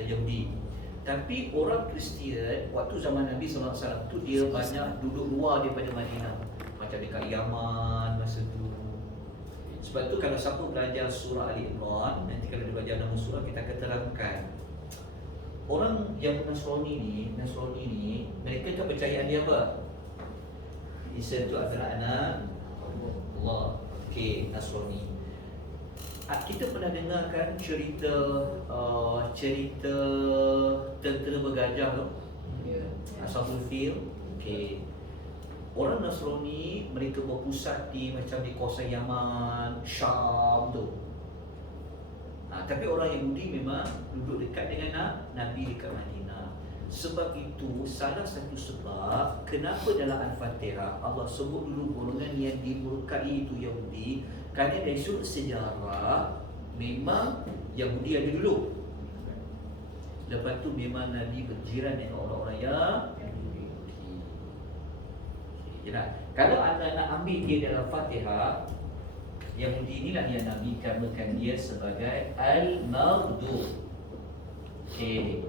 Yahudi. Tapi orang Kristian waktu zaman Nabi SAW tu dia banyak duduk luar daripada Madinah, macam dekat Yaman masa tu. Sebab tu kalau siapa belajar surah Ali Imran, nanti kalau dia belajar nama surah kita akan terangkan. Orang yang Nasrani ni mereka kan percayaan dia apa? Isa itu adalah anak Allah. Okey, Nasrani. Kita pernah dengarkan cerita tentera bergajah tu, Ashabul Fil. Okey. Orang Nasrani mereka berpusat macam di kawasan Yaman, Syam tu. Tapi orang Yahudi memang duduk dekat dengan Nabi dekat Madinah. Sebab itu salah satu sebab kenapa dalam Al-Fatihah Allah sebut dulu golongan yang dimurkai itu Yahudi, kerana dari sudut sejarah memang Yahudi ada dulu. Lepas tu memang Nabi berjiran dengan orang-orang yang Yahudi. Kalau anda nak ambil dia dalam Fatihah, Yahudi inilah yang Nabi namakan dia sebagai Al-Maghdub. Okey.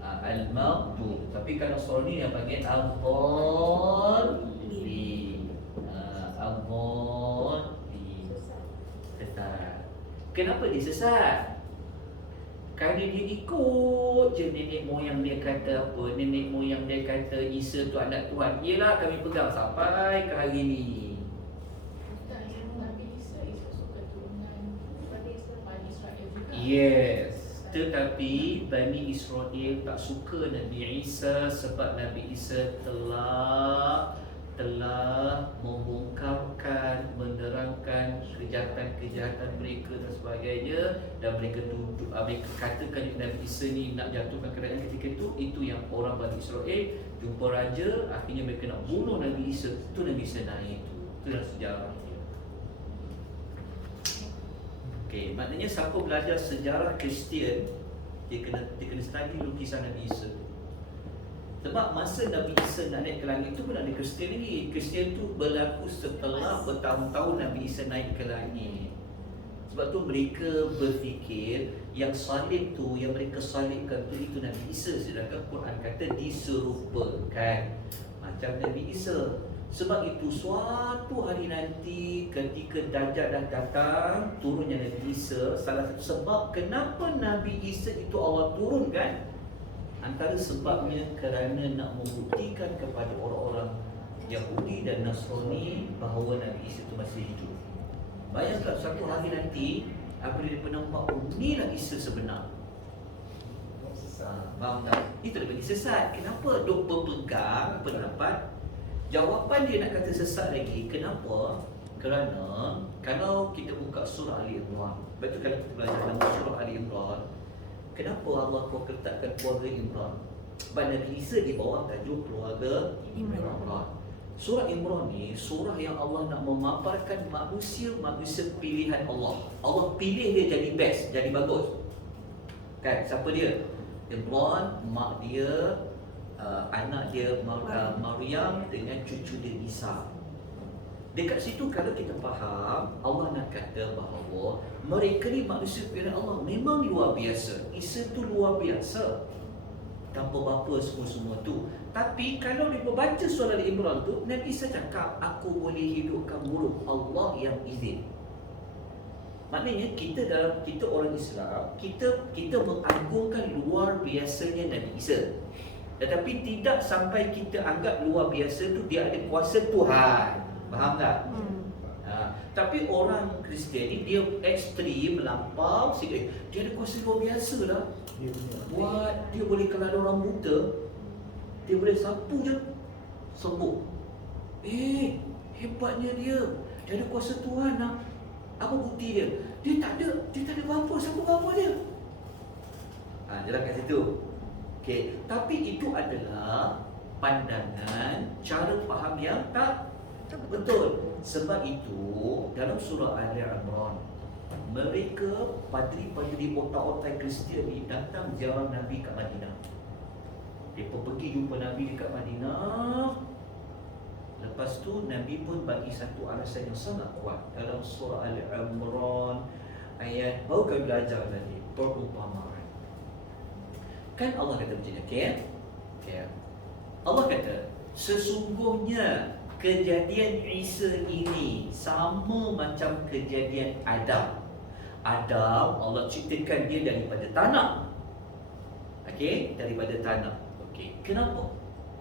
Al-Maghdub. Tapi kalau Nasrani yang panggil Al-Dhalin. Al-Dhalin. Sesat. Kenapa dia sesat? Kerana dia ikut je nenek moyang dia kata apa. Nenek moyang dia kata Isa tu anak Tuhan. Yelah, kami pegang sampai ke hari ni. Yes. Tetapi Bani Israel tak suka Nabi Isa sebab Nabi Isa telah membongkarkan, menerangkan kejahatan-kejahatan mereka dan sebagainya, dan mereka katakan Nabi Isa ni nak jatuhkan kerajaan ketika itu yang orang Bani Israel jumpa raja, akhirnya mereka nak bunuh Nabi Isa. Itu Nabi Isa naik itu adalah sejarahnya. Okey, maknanya siapa belajar sejarah Kristian, dia kena study lukisan Nabi Isa. Sebab masa Nabi Isa nak naik ke langit tu pun ada Kristian lagi. Kristian tu berlaku setelah bertahun-tahun Nabi Isa naik ke langit. Sebab tu mereka berfikir yang salib tu, yang mereka salibkan tu itu Nabi Isa, sedangkan Quran kata diserupakan macam Nabi Isa. Sebab itu suatu hari nanti ketika Dajjal dah datang, turunnya Nabi Isa. Salah satu sebab kenapa Nabi Isa itu Allah turunkan, antara sebabnya kerana nak membuktikan kepada orang-orang Yahudi dan Nasrani bahawa Nabi Isa itu masih hidup. Bayangkan satu hari nanti apabila dia nampak, oh inilah Isa sebenar. Faham tak? Itu dia bagi sesat. Kenapa dok berpegang pendapat? Jawapan dia nak kata sesat lagi. Kenapa? Kerana kalau kita buka surah Ali Imran, betul kalau kita belajar dalam surah Ali Imran, kenapa Allah letakkan keluarga Imran? Sebab Nabi Isa di bawah tajuk keluarga Imran. Surah Imran ni surah yang Allah nak memaparkan manusia pilihan Allah. Allah pilih dia jadi best, jadi bagus. Kan? Siapa dia? Imran, mak dia, anak dia Maryam dengan cucu dia Isa. Dekat situ kalau kita faham, Allah nak kata bahawa mereka ni manusia pilihan Allah memang luar biasa. Isa tu luar biasa, tanpa bapa semua tu. Tapi kalau dia baca surah Al-Imran tu, Nabi Isa cakap, aku boleh hidupkan buruk, Allah yang izin. Maknanya kita orang Islam, kita mengagungkan luar biasanya Nabi Isa. Tetapi tidak sampai kita anggap luar biasa tu dia ada kuasa Tuhan. Faham tak? Tapi orang Kristian ni dia ekstrim, melampau sikit. Dia ada kuasa luar biasa lah. Dia boleh kalau ada orang buta, dia boleh sapu je sembuh. Hebatnya dia. Dia ada kuasa Tuhan lah. Apa bukti dia? Dia tak ada bapa, siapa bapa dia? Jelas kat situ. Okey, tapi itu adalah pandangan, cara faham yang tak betul. Sebab itu dalam surah Ali Imran, mereka padri-padri otak-otak Kristian ni datang ziarah Nabi kat Madinah. Mereka pergi jumpa Nabi dekat Madinah. Lepas tu Nabi pun bagi satu alasan yang sangat kuat dalam surah Ali Imran ayat baru kami belajar tadi, perumpamaan. Kan Allah kata macam ni, okey. Allah kata, sesungguhnya kejadian Isa ini sama macam kejadian Adam. Adam, Allah ciptakan dia daripada tanah. Okey, daripada tanah. Okey, kenapa?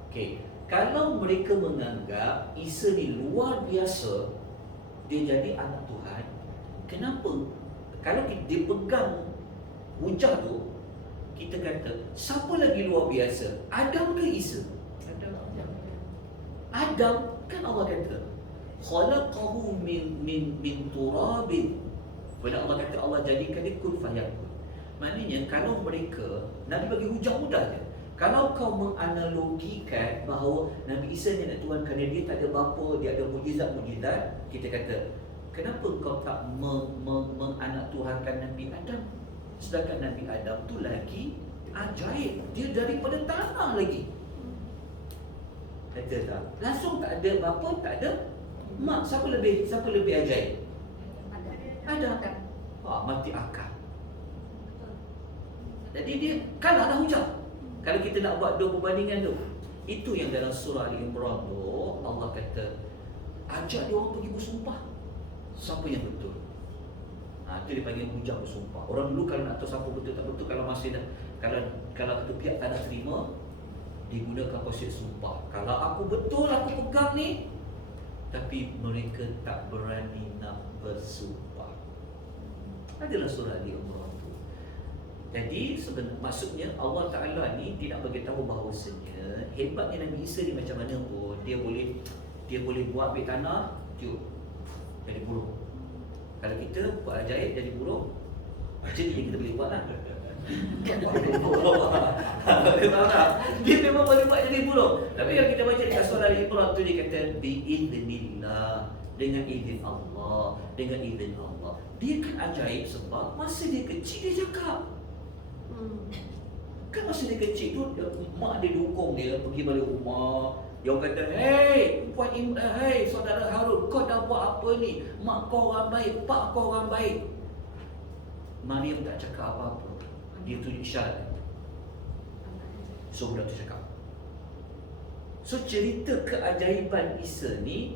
Okey, kalau mereka menganggap Isa ni luar biasa, dia jadi anak Tuhan, kenapa? Kalau dia pegang hujah tu, kita kata, siapa lagi luar biasa? Adam ke Isa? Adam, kan Allah kata, khalaqahu min turabin. Bila Allah kata Allah jadikan dia kun fayakun. Maknanya kalau mereka, Nabi bagi hujah mudah je. Kalau kau menganalogikan bahawa Nabi Isa ni anak Tuhan kerana dia tak ada bapa, dia ada mujizat-mujizat, kita kata, kenapa kau tak menganak Tuhankan Nabi Adam? Sedangkan Nabi Adam tu lagi ajaib, dia daripada tanah lagi. Kata tak? Langsung tak ada bapa, tak ada mak. Siapa lebih ajaib? Adam. Mati akal. Jadi dia kalah dah hujah. Kalau kita nak buat dua perbandingan tu, itu yang dalam surah Al-Imran tu Allah kata, ajak dia orang pergi bersumpah siapa yang betul. Itu dipanggil hujah bersumpah. Orang dulu kalau nak tahu siapa betul tak betul, kalau masih dah, kalau satu pihak tak nak terima, digunakan konsep sumpah. Kalau aku betul, aku pegang ni, tapi mereka tak berani nak bersumpah. Adalah surah Al-Imran tu. Jadi sebenarnya maksudnya Allah Ta'ala ni tidak beritahu bahawasanya hebatnya Nabi Isa ni macam mana pun, dia boleh buat ambil tanah, tiup jadi burung. Kalau kita buat ajaib jadi burung, macam ni kita boleh buat lah. Dia memang boleh buat jadi burung. Tapi kalau kita baca dekat surah Al-Imran tu, dia kata bi'idhnillah, dengan izin Allah, dengan izin Allah. Dia kan ajaib sebab masa dia kecil dia cakap. Kan masa dia kecil tu, mak dia dukung dia pergi balik rumah. Dia kata, hey saudara Harun, kau dah buat apa ni? Mak kau orang baik, pak kau orang baik. Maryam tak cakap apa-apa. Dia tunjuk isyarat. So budak tu cakap. So cerita keajaiban Isa ni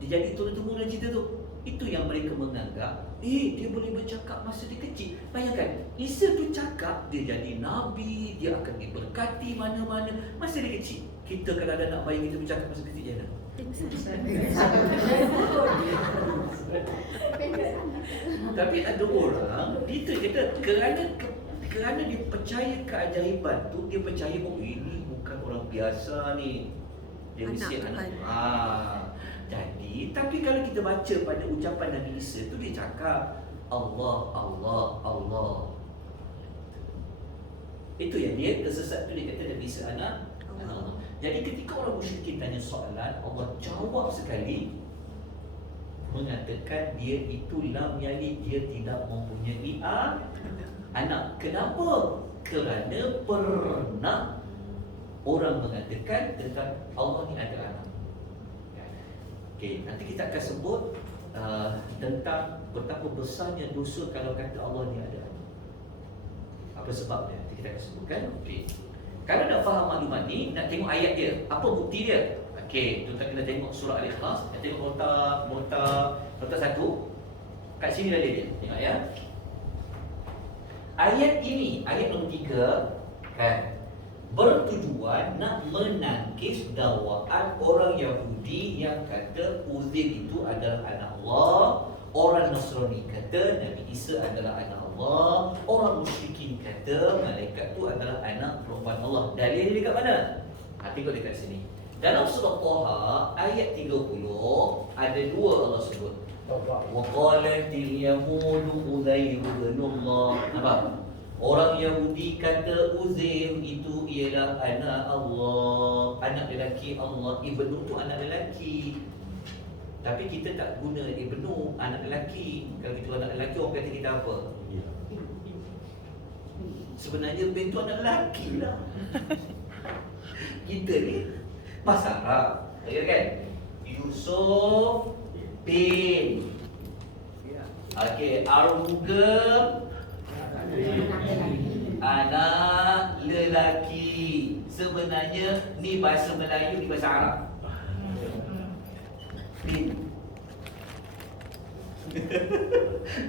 dia jadi turun-temurun cerita tu. Itu yang mereka menganggap, dia boleh bercakap masa dia kecil. Bayangkan, Isa tu cakap, dia jadi Nabi, dia akan diberkati mana-mana masa dia kecil. Kita kalau ada anak bayi kita bercakap masa kecil je lah. Tapi ada orang, dia kata kerana dia percaya keajaiban tu, dia percaya ini bukan orang biasa ni, dia mesti anak. Jadi, tapi kalau kita baca pada ucapan Nabi Isa tu, dia cakap Allah, Allah, Allah. Itu yang dia tersesat tu, dia kata Nabi Isa anak Allah. Jadi ketika orang musyrikin tanya soalan, Allah jawab sekali, mengatakan dia itu lam yalid, dia tidak mempunyai anak. Kenapa? Kerana pernah orang mengatakan tentang Allah ni ada anak. Nanti kita akan sebut tentang betapa besarnya dosa kalau kata Allah ni ada anak. Apa sebabnya? Nanti kita akan sebutkan. Kalau nak faham maklumat ni, nak tengok ayat dia. Apa bukti dia? Tuan-tuan kena tengok surah Al-Ikhlas. Kita tengok nota 1. Kat sini ada dia. Tengok ya. Ayat ini, ayat nombor 3 kan, bertujuan nak menangkis dakwaan orang Yahudi yang kata Uzair itu adalah anak Allah. Orang Nasrani kata Nabi Isa adalah anak Allah. Orang musyrikin kata malaikat itu adalah anak perempuan Allah. Dalil dia dekat mana? Tengok dekat sini. Dalam surah Taha ayat 30 ada dua Allah sebut. Wa qalatil yahudu Uzair ibn Allah. Nampak? Orang Yahudi kata Uzair itu ialah anak Allah, anak lelaki Allah. Ibnu tu anak lelaki. Tapi kita tak guna ibnu, anak lelaki. Kalau kita anak lelaki, orang kata kita apa? Sebenarnya bin tu anak lelaki lah. Kita ni bahasa Arab, ya kan? Yusuf bin. Okey, Arugam anak lelaki. Sebenarnya ni bahasa Melayu, ni bahasa Arab.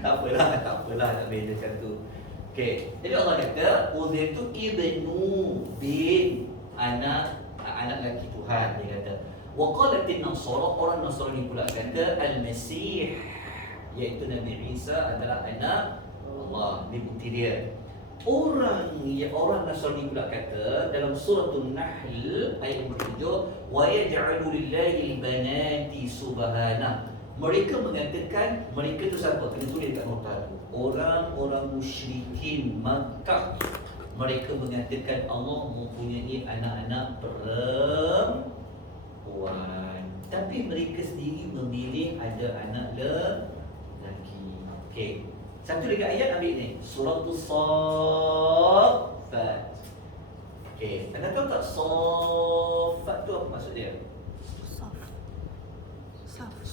Tak apalah nak bedakan tu. Okey, jadi Allah kata Uzair tu ibnu bin anak lelaki Tuhan, dia kata. Wa qalatin Nasara, orang Nasrani pula kata Al-Masih, iaitu Nabi Isa adalah anak Allah. Ini bukti dia. Orang Nasrani pula kata dalam surah An-Nahl ayat nombor 7, wa yaj'alu lillahi al-banati subhanahu. Mereka mengatakan, mereka tu siapa? Kena tulis kat nota tu. Orang-orang musyrikin Makkah, mereka mengatakan Allah mempunyai anak-anak perempuan, tapi mereka sendiri memilih ada anak lelaki. Okey, satu lagi ayat ambil ni, surah As-Saffat. Okey, anda tahu tak Saffat tu apa maksud dia?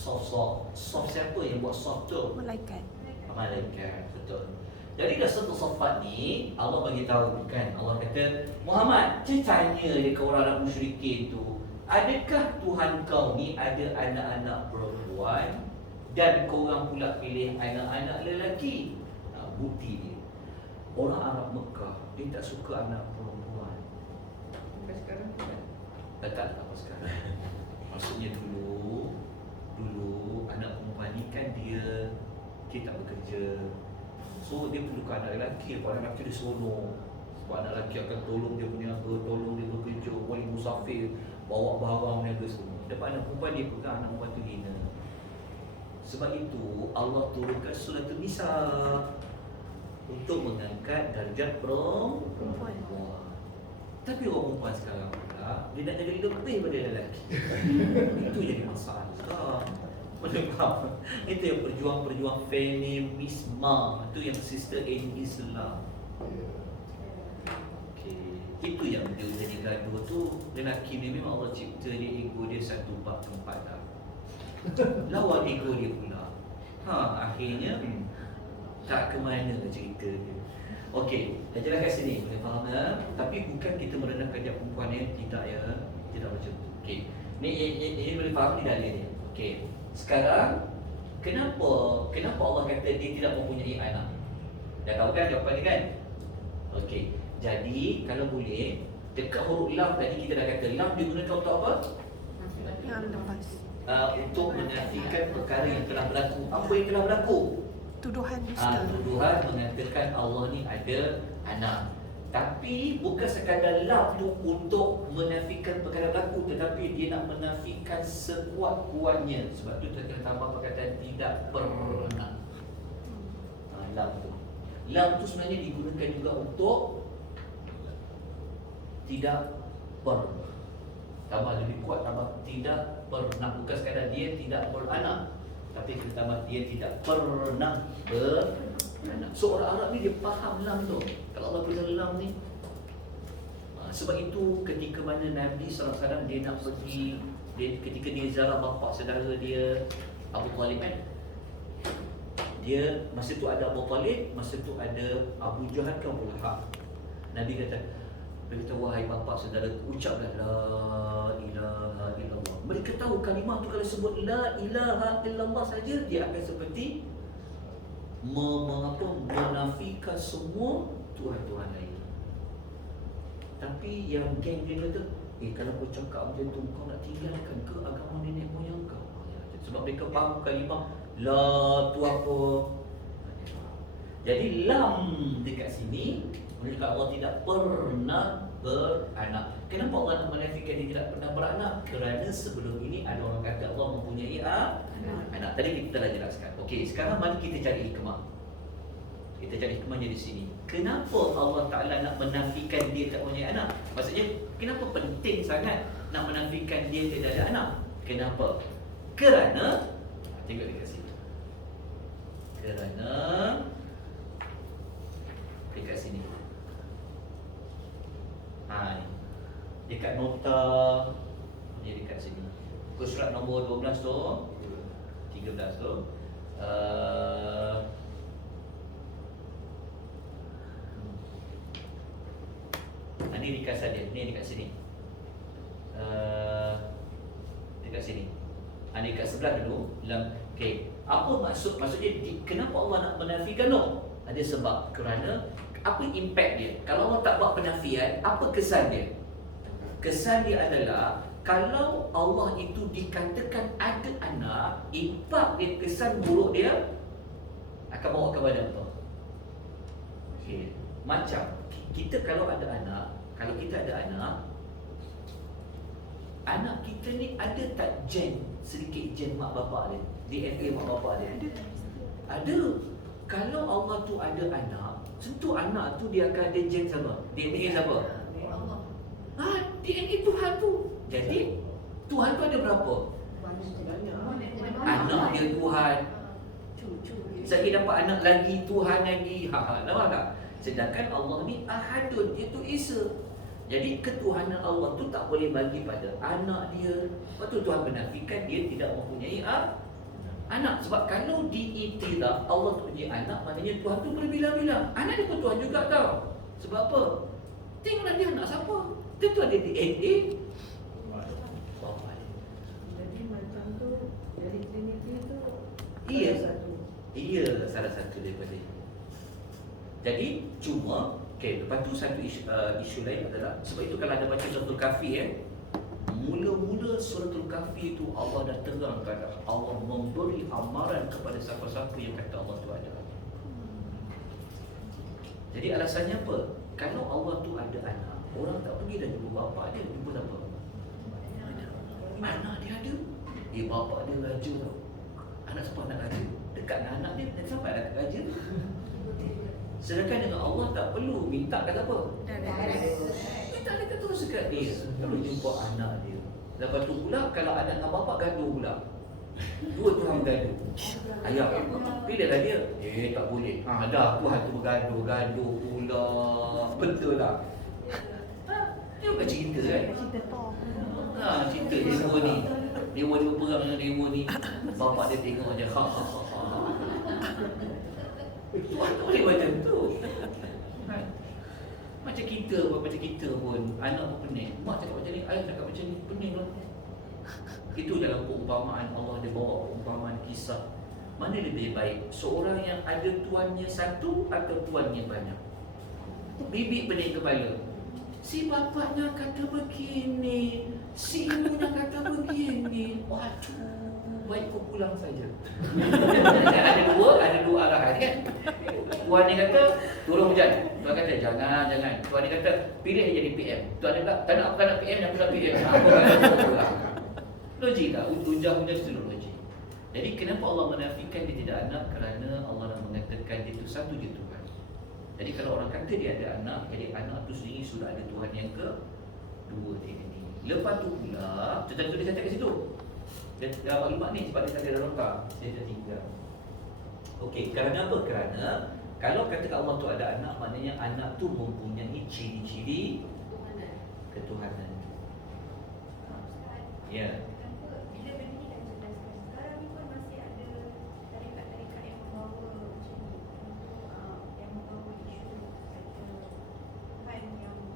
Soft siapa yang buat soft tu? Malaikat. Malaikat, betul. Jadi dah satu Saffat ni Allah bagi tahu kan, Allah kata Muhammad, tanya dia ke orang-orang musyrikin tu, adakah Tuhan kau ni ada anak-anak perempuan dan kau orang pula pilih anak-anak lelaki? Bukti dia, orang Arab Mekah dia tak suka anak perempuan. Sampai sekarang tak apa sekarang. Maksudnya dulu anak perempuan ni kan dia tak bekerja, so dia perlukan anak lelaki. Kalau anak lelaki dia seronok, sebab anak lelaki akan tolong dia punya apa, tolong dia bekerja, wali musafir, bawa barang dia semua. Dapat anak perempuan dia pegang, anak perempuan tu hina. Sebab itu Allah turunkan surah An-Nisa untuk mengangkat darjat perempuan. Tapi orang perempuan sekarang pula dia nak jadi lebih pada lelaki. Itu jadi masalah sekarang. Faham? Itu yang perjuang feminisme. Itu yang sister in Islam. Okay. Itu yang dia jadi gaduh tu. Lelaki ni memang Allah cipta dia, ego dia satu bab tempat dah. Lawan ego dia pula. Akhirnya tak ke mana cerita dia. Okey, dah jelas kat sini, boleh faham ya? Tapi bukan kita merendahkan dia perempuan ya, tidak ya. Tidak macam tu. Okey. Ini boleh faham ni dalil dia. Okey. Sekarang kenapa Allah kata dia tidak mempunyai anak? Dah tahu kan jawapan dia kan? Okey. Jadi kalau boleh dekat huruf lam tadi kita dah kata lam digunakan untuk apa? Yang lepas. Untuk menafikan perkara yang telah berlaku. Apa yang telah berlaku? Tuduhan dusta. Tuduhan mengatakan Allah ni ada anak. Tapi bukan sekadar lam tu untuk menafikan perkara berlaku, tetapi dia nak menafikan sekuat-kuatnya. Sebab tu kita tambah perkataan tidak pernah. Lam tu. Lam tu sebenarnya digunakan juga untuk tidak pernah. Tambah lebih kuat, tambah tidak pernah. Bukan sekadar dia tidak beranak, tapi kita tambah dia tidak pernah beranak. So orang Arab ni dia faham lam tu. Kalau Allah guna lam ni, sebab itu ketika mana Nabi SAW dia nak pergi, ketika dia ziarah bapa saudara dia Abu Talib kan, dia masa tu ada Abu Talib, masa tu ada Abu Jahal kan, Abu Lahab. Nabi kata, wahai bapa saudara, ucaplah la ilaha illallah. Mereka tahu kalimah tu kalau sebut la ilaha illallah saja, dia akan seperti menafikan semua Tuhan-Tuhan lain. Tapi yang geng dia kata, kalau kau cakap macam tu, kau nak tinggalkan ke agama nenek moyang kau? Sebab mereka faham kalimah la tu apa. Jadi lam dekat sini menunjukkan Allah tidak pernah beranak. Kenapa Allah nak menafikan dia tidak pernah beranak? Kerana sebelum ini ada orang kata Allah mempunyai anak. Tadi kita dah jelaskan. Okey, sekarang mari kita cari hikmah. Kita cari hikmahnya di sini. Kenapa Allah Ta'ala nak menafikan dia tak mempunyai anak? Maksudnya, kenapa penting sangat nak menafikan dia tidak ada anak? Kenapa? Kerana, tengok dekat sini. Kerana dekat sini. Dekat nota dia dekat sini. Buku surat nombor 12 tu, 13 tu. Ini ringkasan dia. Ni dekat sini. Dekat sini. Ini dekat sebelah dulu. Okey. Apa maksudnya kenapa Allah nak menafikan tu? Ada sebab. Kerana apa impact dia? Kalau Allah tak buat penafian, apa kesan dia? Kesan dia adalah kalau Allah itu dikatakan ada anak, impak dia, kesan buruk dia akan bawa kepada apa? Okay. Macam kita kalau ada anak, kalau kita ada anak kita ni ada tak sedikit gen mak bapak dia, DNA mak bapak dia? Ada. Kalau Allah tu ada anak, tentu anak tu dia akan ada gen siapa? DNA siapa? DNA Tuhan tu. Jadi Tuhan tu ada berapa? Anak dia Tuhan. Saya dapat anak lagi, Tuhan lagi. Nampak tak? Sedangkan Allah ni Ahadun, dia tu Esa. Jadi ketuhanan Allah tu tak boleh bagi pada anak dia. Lepas tu Tuhan menafikan dia tidak mempunyai anak. Sebab kalau diiktiraf Allah tu punya anak, maknanya Tuhan tu berbilang-bilang. Anak dia pun Tuhan juga tau. Sebab apa? Tengoklah dia anak siapa. Tentu ada DNA. Jadi macam tu, dari Trinity tu Iya. salah satu. Iya, salah satu daripada itu. Jadi cuma lepas tu satu isu lain adalah, sebab itu kalau ada baca Suratul Kahfi mula-mula Suratul Kahfi itu Allah dah terangkan, Allah memberi amaran kepada siapa-siapa yang kata Allah tu ada. Jadi alasannya apa? Kalau Allah tu ada anak, orang tak pergi dan jumpa bapak dia, jumpa siapa? Anak dia ada. Bapak dia raja tau. Anak siapa anak raja? Dekat dengan anak dia, dan sampai anak raja. Sedangkan dengan Allah tak perlu minta kata apa? Minta dia kata terus dekat dia. Perlu jumpa anak dia. Lepas tu pula kalau anak dengan bapak gaduh pula. Dua Tuhan gaduh. Ayah, pilihlah dia. Tak boleh. Dah Tuhan tu bergaduh pula. Betul tak? Dia bukan cerita kan? Cerita Thor. Cerita dewa ni. Dewa ni berperang dengan dewa ni. Bapak dia tengok je. Tuhan tak boleh macam tu. Macam kita pun anak pun pening. Mak cakap macam ni, ayah cakap macam ni, pening lah. Itu dalam perumpamaan Allah, dia bawa perumpamaan kisah. Mana lebih baik? Seorang yang ada tuannya satu atau tuannya banyak? Bibik pening kepala. Si bapaknya kata begini, si ibunya kata begini. Waduh, baik kau pulang saja. Ada dua arahan kan? Tuan ni kata turun hujan. Tuan kata jangan. Tuan ni kata pilih jadi PM. Tuan ni tak nak bukan nak PM, nak pula PM. Logik tak? Hujan itu logik. Jadi kenapa Allah menafikan dia tidak anak? Kerana Allah nak mengatakan dia itu satu je Tuhan. Jadi kalau orang kata dia ada anak, jadi anak tu sendiri sudah ada Tuhan yang kedua dia ni. Lepas tu pula, contoh dia catat kat situ. Dia maklumat ni sebab dia tak ada dalam lengkap. Saya dah tinggal. Okey, kerana apa? Kerana kalau katakan Allah tu ada anak, maknanya anak tu mempunyai ciri-ciri ketuhanan. Ya.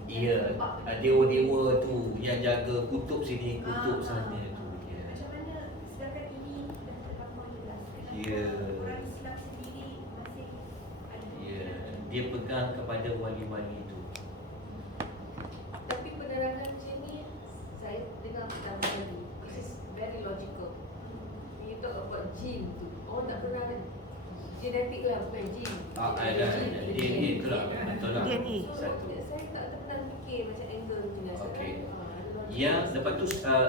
Ya, dewa-dewa tu yang jaga kutub sini, kutub sana tu. Ya. Macam mana sedangkan ini dah terlampau jelas. Ya. Orang Islam sendiri masih ada. Ya, dia pegang kepada wali-wali itu. Tapi penerangan macam ni saya dengar pertama kali. This is very logical. When you talk about gene tu, orang tak pernah genetik lah, bukan gene. Dia itulah betul lah. DNA. Satu. Saya tak pernah fikir macam angle tu ni. Okey. Yang lepas tu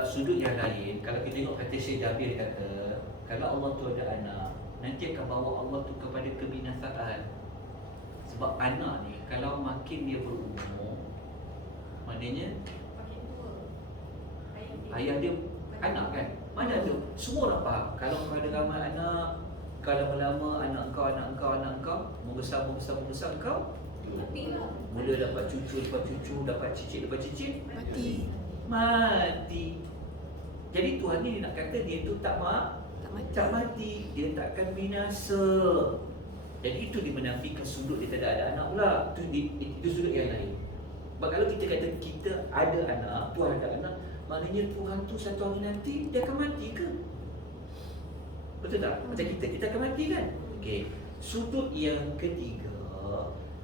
sudut yang lain, kalau kita tengok kata Syekh Jabir kata, kalau Allah tu ada anak, nanti akan bawa Allah tu kepada kebinasaan. Sebab anak ni kalau makin dia berumur, maknanya Makin tua. ayah dia anak kan? Mana tu? Semua orang faham. Kalau kau ada ramai anak, kau lama-lama anak kau membesar kau Matilah. mula dapat cucu, dapat cicit, mati. Jadi Tuhan ni nak kata dia tu tak mati, dia takkan binasa. Jadi itu dia menafikan sudut dia tak ada anak pula. Itu sudut yang lain. Sebab kalau kita kata kita ada anak, Tuhan ada anak, maknanya Tuhan tu satu hari nanti dia akan mati ke? Betul tak? Macam kita akan mati kan? Okey. Sudut yang ketiga,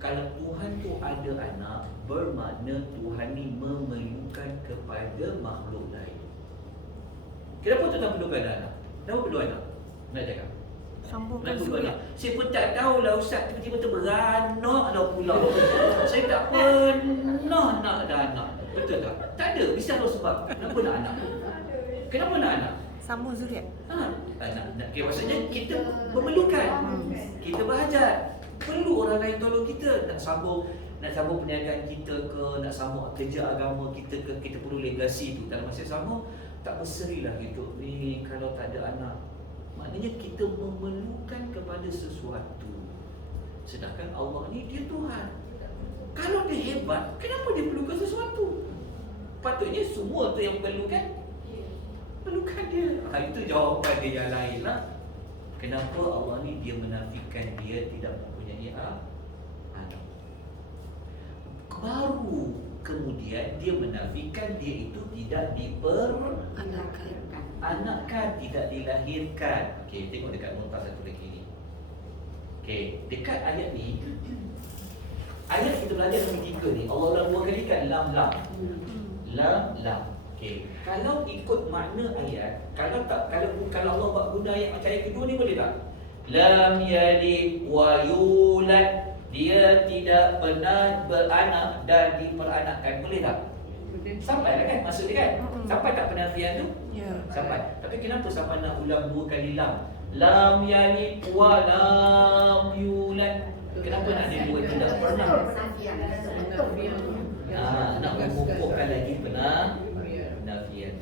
kalau Tuhan tu ada anak, bermakna Tuhan ni memerlukan kepada makhluk lain. Kenapa Tuhan perlukan anak? Kenapa perlu anak? Nak cakap? Sambungkan Kenapa perlu surat. anak? Saya pun tak tahulah Ustaz, tiba-tiba terberanak dah pula. Saya tak pernah nak ada anak. Betul tak? Tak ada. Mesti ada sebab. Kenapa nak anak? Kenapa nak anak? Sambung zuriat. Nak. Okay, maksudnya kita memerlukan. Kita berhajat. Perlu orang lain tolong kita. Nak sambung perniagaan kita ke, nak sambung kerja agama kita ke, kita perlu legasi tu. Dalam masa yang sama, tak berserilah hidup ni kalau tak ada anak. Maknanya kita memerlukan kepada sesuatu. Sedangkan Allah ni dia Tuhan. Kalau dia hebat, kenapa dia perlukan sesuatu? Patutnya semua tu yang perlukan dia. Itu jawapan dia yang lain lah. Kenapa Allah ni dia menafikan dia tidak mempunyai anak. Baru kemudian dia menafikan dia itu tidak diperanakkan, tidak dilahirkan. Okey, tengok dekat nota satu lagi ni. Okey, dekat ayat ni, ayat kita belajar nombor 3 ni, Allah ulang 2 kali kan lam. Okey, kalau ikut makna ayat, kalau Allah buat guna ayat macam ayat kedua ni boleh tak? Lam yalid wa yulad, dia tidak pernah beranak dan diperanakkan, boleh tak? Sampai lah kan maksud dia kan? Sampai tak penafian tu? Ya. Sampai. Tapi kenapa sampai nak ulang 2 kali lam? Lam yalid wa lam yulad. Kenapa nak ada 2 tidak pernah? Nak mengukuhkan lagi penafian.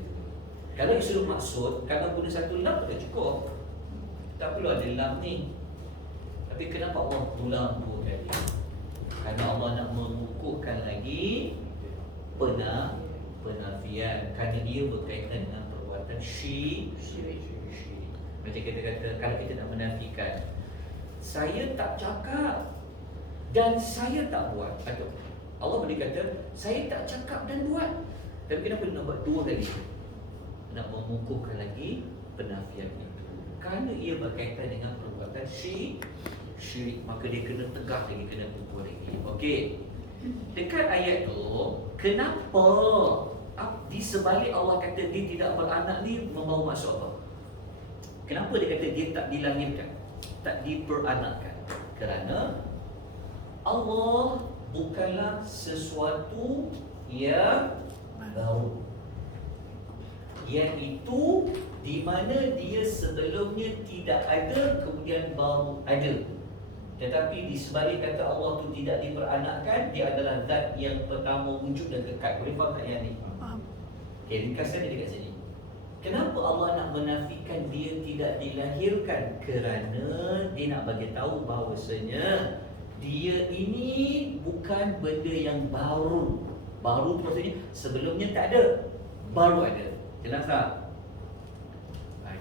Kalau disuruh maksud, kalau guna satu lam dah cukup. Tak perlu ada lam ni. Tapi kenapa Allah ulang 2 kali? Kerana Allah nak mengukuhkan lagi penafian. Kerana dia berkaitan dengan perbuatan syirik. Macam kita kata, kalau kita nak menafikan, saya tak cakap dan saya tak buat. Atau Allah boleh kata, saya tak cakap dan buat. Tapi kenapa dia nak buat 2 kali? Nak mengukuhkan lagi penafian itu. Kerana ia berkaitan dengan perbuatan syirik, maka dia kena tegak lagi, kena kukuh lagi. Okey. Dekat ayat tu, kenapa di sebalik Allah kata dia tidak beranak ni membawa maksud apa? Kenapa dia kata dia tak dilahirkan, tak diperanakkan? Kerana Allah bukanlah sesuatu yang baru, yang itu di mana dia sebelumnya tidak ada, kemudian baru ada. Tetapi di sebalik kata Allah tu tidak diperanakkan, dia adalah zat yang pertama wujud dan kekal. Boleh faham tak yang ni? Faham. Okay, ringkaskan dia dekat sini. Kenapa Allah nak menafikan dia tidak dilahirkan? Kerana dia nak bagi tahu bahawasanya dia ini bukan benda yang baru. Baru tu maksudnya sebelumnya tak ada, baru ada. Jelas tak?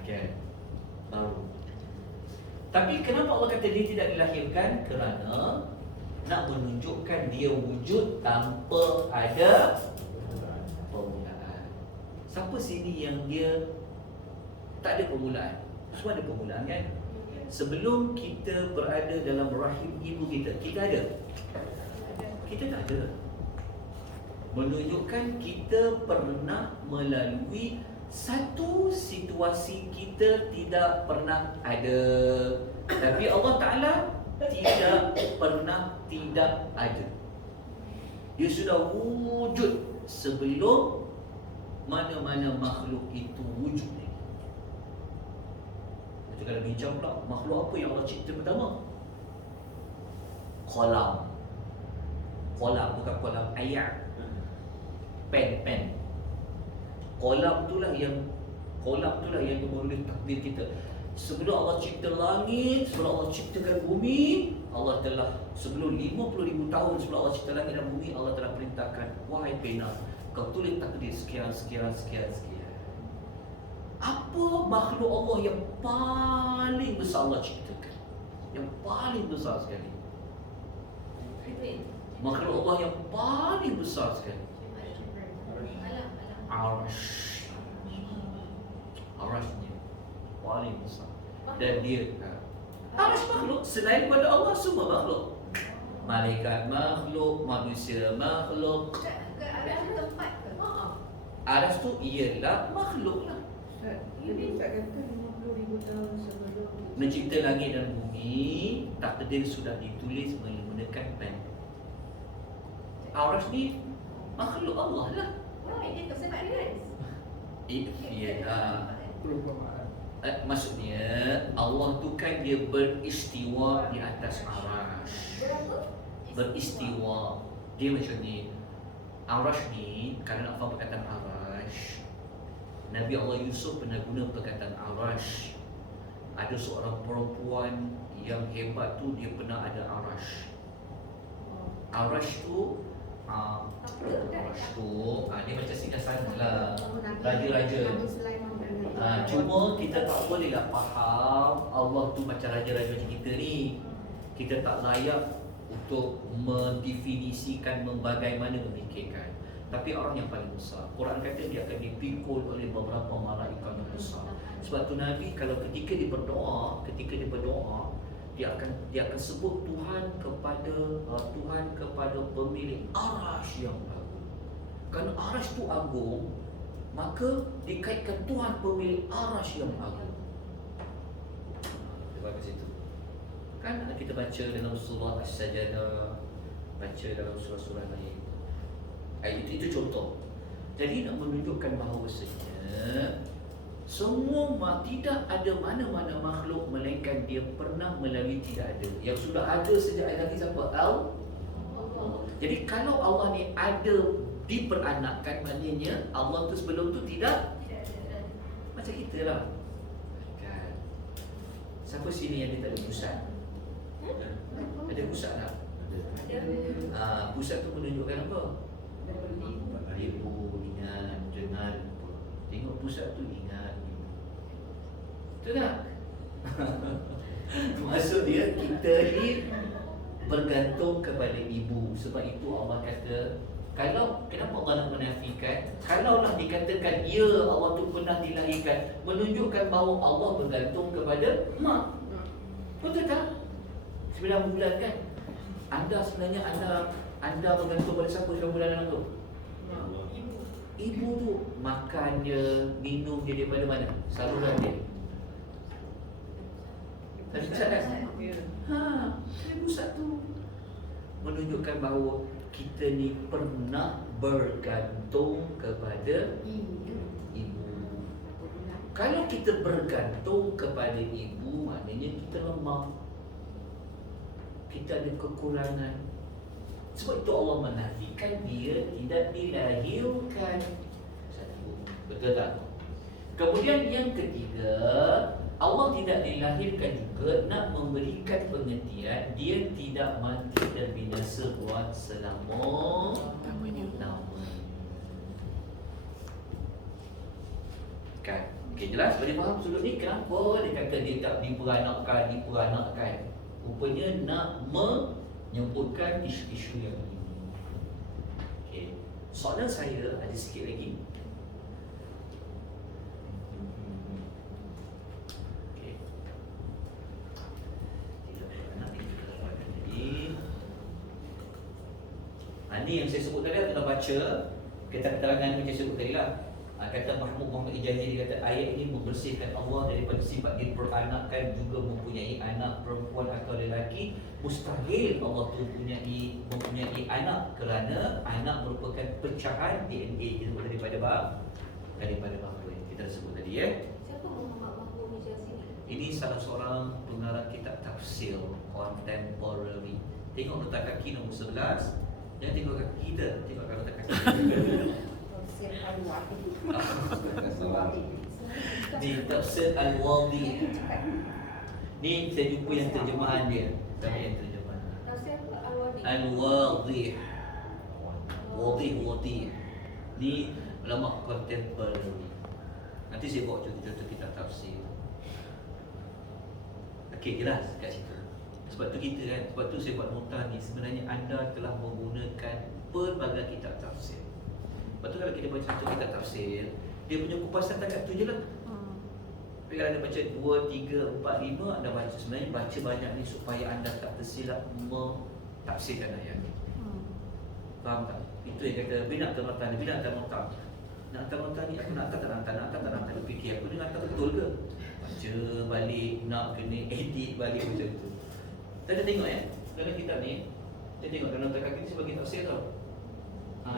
Okay, baru. Tapi kenapa Allah kata dia tidak dilahirkan? Kerana nak menunjukkan dia wujud tanpa ada permulaan. Siapa sini yang dia tak ada permulaan? Semua ada permulaan kan? Sebelum kita berada dalam rahim ibu kita, kita ada? Kita tak ada. Menunjukkan kita pernah melalui satu situasi kita tidak pernah ada. Tapi Allah Ta'ala tidak pernah tidak ada. Dia sudah wujud sebelum mana-mana makhluk itu wujud. Macam kalau bincang pula, makhluk apa yang Allah cipta pertama? Kolam. Kolam, bukan kolam air. Pen. Kolam itulah yang menulis takdir kita. Sebelum Allah cipta langit, sebelum Allah ciptakan bumi, Allah telah, sebelum 50,000 tahun sebelum Allah cipta langit dan bumi, Allah telah perintahkan, wahai pena, kau tulis takdir sekian. Apa makhluk Allah yang paling besar Allah ciptakan? Yang paling besar sekali? Makhluk Allah yang paling besar sekali. Arash. Arashnya paling besar. Dan dia Arash makhluk selain daripada Allah, semua makhluk. Malaikat makhluk, manusia makhluk. Ada tempat ke? Arash tu ialah makhluk lah. Ustaz, ini tak kata 50,000 tahun sebelum Mencipta langit dan bumi, takdir sudah ditulis menggunakan pen. Arash ni makhluk Allah lah. Dia tempat kan? Ialah maksudnya Allah tu kan dia beristiwa di atas arash. Beristiwa. Dia macam ni. Arash ni, kalau nak faham perkataan arash, Nabi Allah Yusuf pernah guna perkataan arash. Ada seorang perempuan yang hebat tu, dia pernah ada arash. Arash tu Arash tu dia macam singgasana lah, raja-raja. Cuma kita tak bolehlah faham Allah tu macam raja-raja macam kita ni. Kita tak layak untuk mendefinisikan bagaimana memikirkan. Tapi orang yang paling besar, Quran kata dia akan dipikul oleh beberapa malaikat yang besar. Sebab tu Nabi kalau ketika dia berdoa, dia akan sebut Tuhan kepada pemilik arash yang agung. Kerana arash tu agung, maka dikaitkan Tuhan pemilik arash yang agung. Terima kasih tu. Kan kita baca dalam surah As-Sajdah, baca dalam surah-surah lain. Itu contoh. Jadi nak menunjukkan bahawasanya tidak ada mana-mana makhluk melainkan dia pernah melalui tidak ada. Yang sudah ada sejak lagi siapa? Allah. Jadi kalau Allah ni ada diperanakkan, maknanya Allah tu sebelum tu tidak ada. Macam kita lah kan. Siapa sini yang dia tak ada pusat? Ada pusat tak? Pusat tu menunjukkan apa? Ibu ingat, jangan tengok pusat tu ingat. Betul tak? Maksud dia kita ni bergantung kepada ibu. Sebab itu Allah kata, kenapa Allah nak menafikan? Kalaulah dikatakan ya Allah tu pernah dilahirkan, menunjukkan bahawa Allah bergantung kepada mak. Betul tak? 9 bulan kan? Sebenarnya anda bergantung pada siapa 9 bulan dalam tu? Ibu tu makan dia, minum dia daripada mana? Saluran dia. Tadi cakap kan? Ibu satu menunjukkan bahawa kita ni pernah bergantung kepada ibu. Kalau kita bergantung kepada ibu, maknanya kita lemah. Kita ada kekurangan. Sebab itu Allah menafikan dia tidak dilahirkan. Satu. Betul tak? Kemudian yang ketiga, Allah tidak dilahirkan juga nak memberikan pengertian dia tidak mati dan binasa buat selama-lamanya. Kan? Okey, jelas? Boleh faham sudut ni kenapa dia kata dia tak diperanakkan. Rupanya nak menyebutkan isu-isu yang ini. Okey. Soalan saya ada sikit lagi. Okey. Ini yang saya sebut tadi, kita baca keterangan yang saya sebut tadi lah. Kata Mahmud Muhammad Ijazi, dia kata ayat ini membersihkan Allah daripada sifat diperanakkan, juga mempunyai anak perempuan atau lelaki. Mustahil Allah tu mempunyai anak, kerana anak merupakan pecahan DNA kita daripada bapa yang kita sebut tadi ya. Siapa Muhammad Mahmud Ijazi ni? Ini salah seorang pengarang kitab tafsir contemporary. Tengok letak kaki nombor 11. Jangan tengok kaki kita, tengok kalau letak kaki. Di Tafsir Al-Wadih. Ni saya jumpa yang terjemahan dia. Saya yang terjemahan. Tafsir apa? Al-Wadih. Al-Wadih. Wadih. Ni ulama contemporary. Nanti saya bawa contoh-contoh kitab tafsir. Okey, jelas kat situ. Sebab tu kita kan, sebab tu saya buat nota ni. Sebenarnya anda telah menggunakan pelbagai kitab tafsir. Lepas tu kalau kita baca satu kitab tafsir, dia punya kupasan takat tu je lah. Tapi kalau anda baca 2, 3, 4, 5, anda baca sebenarnya baca banyak ni supaya anda tak tersilap mentafsirkan ayat ni. Faham tak? Itu yang kata bina nota ni, bina nota. Nak hantar nota ni, aku nak hantar tak hantar, nak hantar tak hantar. Dia fikir aku ni hantar betul ke? Baca balik, nak kena edit balik macam tu. Kita tengok dalam kitab ni, kita tengok dalam nota kaki ni sebagai tafsir tau.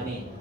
Ni